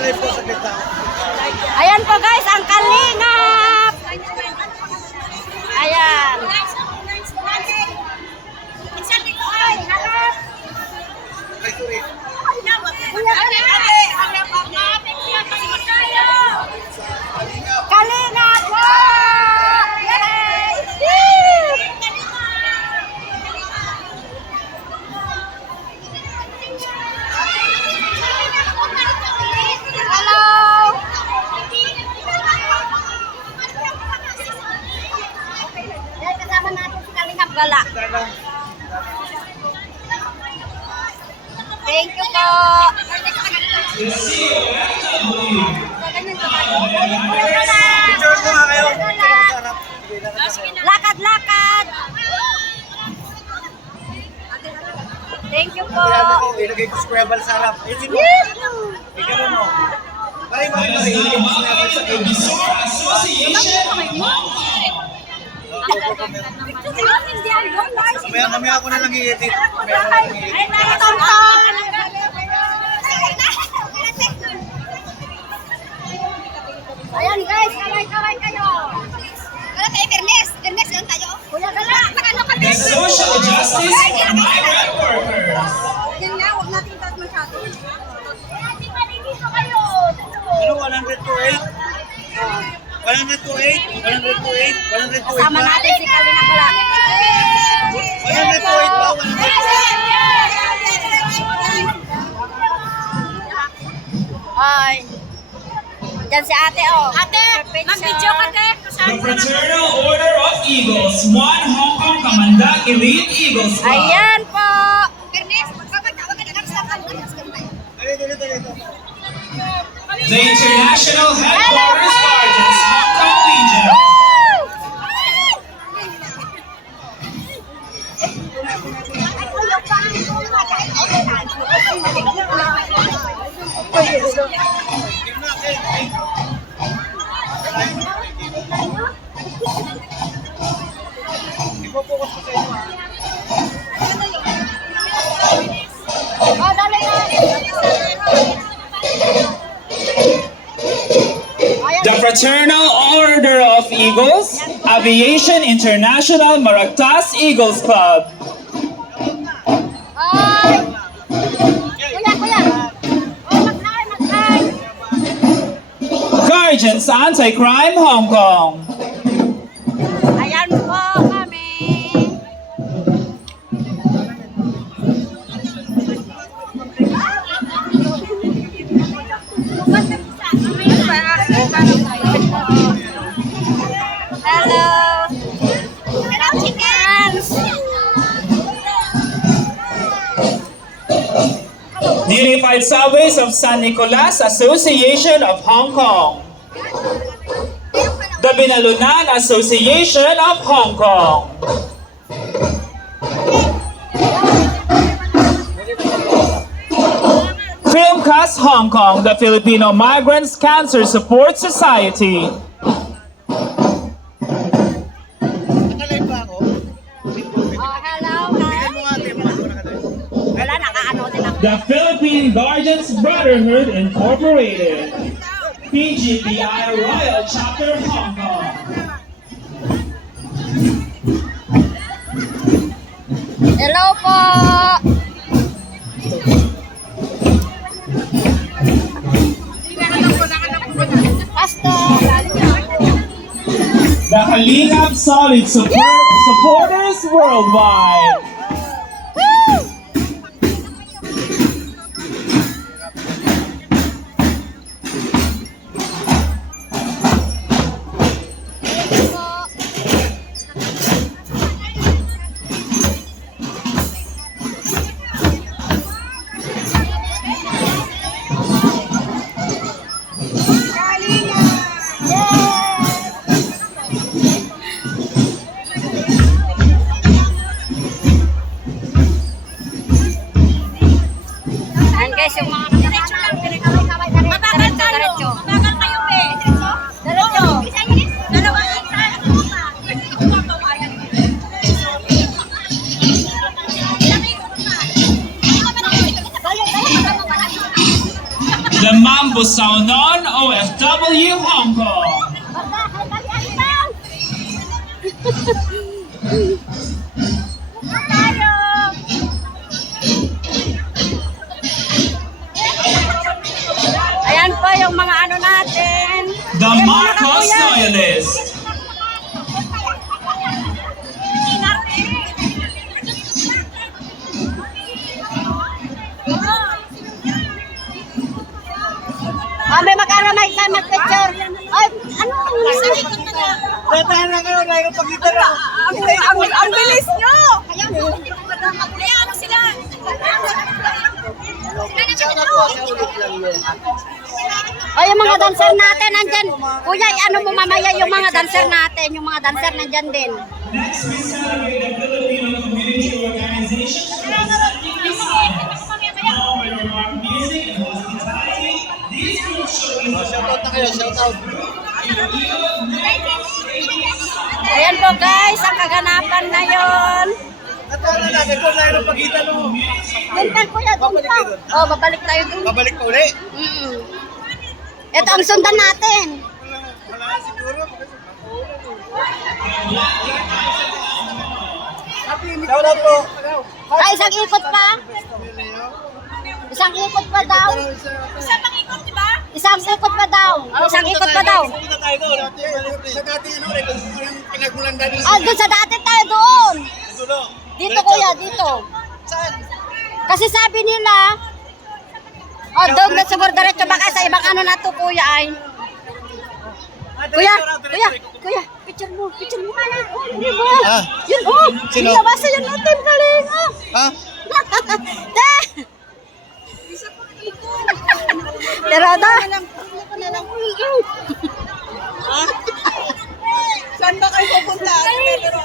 live po sa kita. Ayan po guys, ang kalingap. Ayan. Kalingap po! Yay! Hello! Dahil kasama natin si Kalingap Gala. Thank you po. Picture ko nga kayo. Lakad-lakad. Thank you po. Ilagay ko scrabble sa harap. Ayun mo. Ikaw mo. Pare, ilagay ko scrabble sa Mamaya ako na lang i-edit. Ayan guys, kaway-kaway kayo. Wala tayo, Bernes. Bernes lang tayo. Kuya Gala. Magano ka, The social justice for migrant workers. Yan na, huwag natin taas masyado. Ano, 100 to 8? 100 to 8? 100 to 8? 100 to 8 Kasama ba? natin si Kalingap Gala. 100 to 8 ba? 100 to 8? Ay. Diyan si ate, oh. Ate, mag-video ka, te. The Fraternal Order of Eagles, 1 Hong Kong Kamandag Elite Eagles Club. Ayan po. Bernes, magpapagtawag ka na lang sa tayo. Dito. The International Headquarters Guardians Hong Kong Region. Ipo-focus ko sa inyo ha. Oh, dali na. The Fraternal Order of Eagles, Aviation International Maracas Eagles Club. Ay. Kuya. Oh, mag-hi. Guardians Anti-Crime Hong Kong. Ayan po kami. Hello. Hello, chickens. The Unified Subways of San Nicolas Association of Hong Kong. The Binalunan Association of Hong Kong. Filmcast Hong Kong, the Filipino Migrants Cancer Support Society. Nakalive ba ako? Oh, hello. Tingnan mo nga, Tim. Ano nakalive? Wala, nakaano din ako. The Philippine Guardians Brotherhood Incorporated. PGBI Royal Chapter Hong Kong. Hello po. Pastor. The Kalingap Solid Supporters Worldwide. from Bosaunon, OFW, Hong Kong. Ayan po yung mga ano natin. The Ayan, mga Marcos kuya. Loyalist. May magkaramay tayo mag-picture. Ay, ano? Tatahan lang kayo, dahil ang pagkita na. Ang bilis nyo! Kaya ano sila? Ay, yung mga dancer natin, nandyan. Kuya, ano mo mamaya yung mga dancer natin? Yung mga dancer nandyan din. Next, we celebrate the Filipino community organization. Music and hospitality. These groups show Shoutout na kayo, shoutout. Ayan po guys, ang kaganapan ngayon. Tatahan na natin po, dahil ang pagkita no. Doon pa kuya, doon pa. Oh, babalik tayo doon. Babalik pa uli. Ito ang sundan natin. Wala siguro. Shoutout po. Ay, isang ikot pa. Isang ikot pa daw. Isa pang ikot, di ba? Isang ikot pa daw. Isang ikot pa daw. Punta tayo doon. Sa dati ano, pinagmulan dati. Ah, doon sa dati tayo doon. Dulo. Dito kuya, dito. Saan? Kasi sabi nila, oh, doon na siguro diretso. Baka sa ibang ano na to kuya ay. Kuya, kuya, picture mo. Oh, hindi mo. Ah. Yun, oh. Sino? Nabasa yun natin, galing. Oh. Ha? Pero da.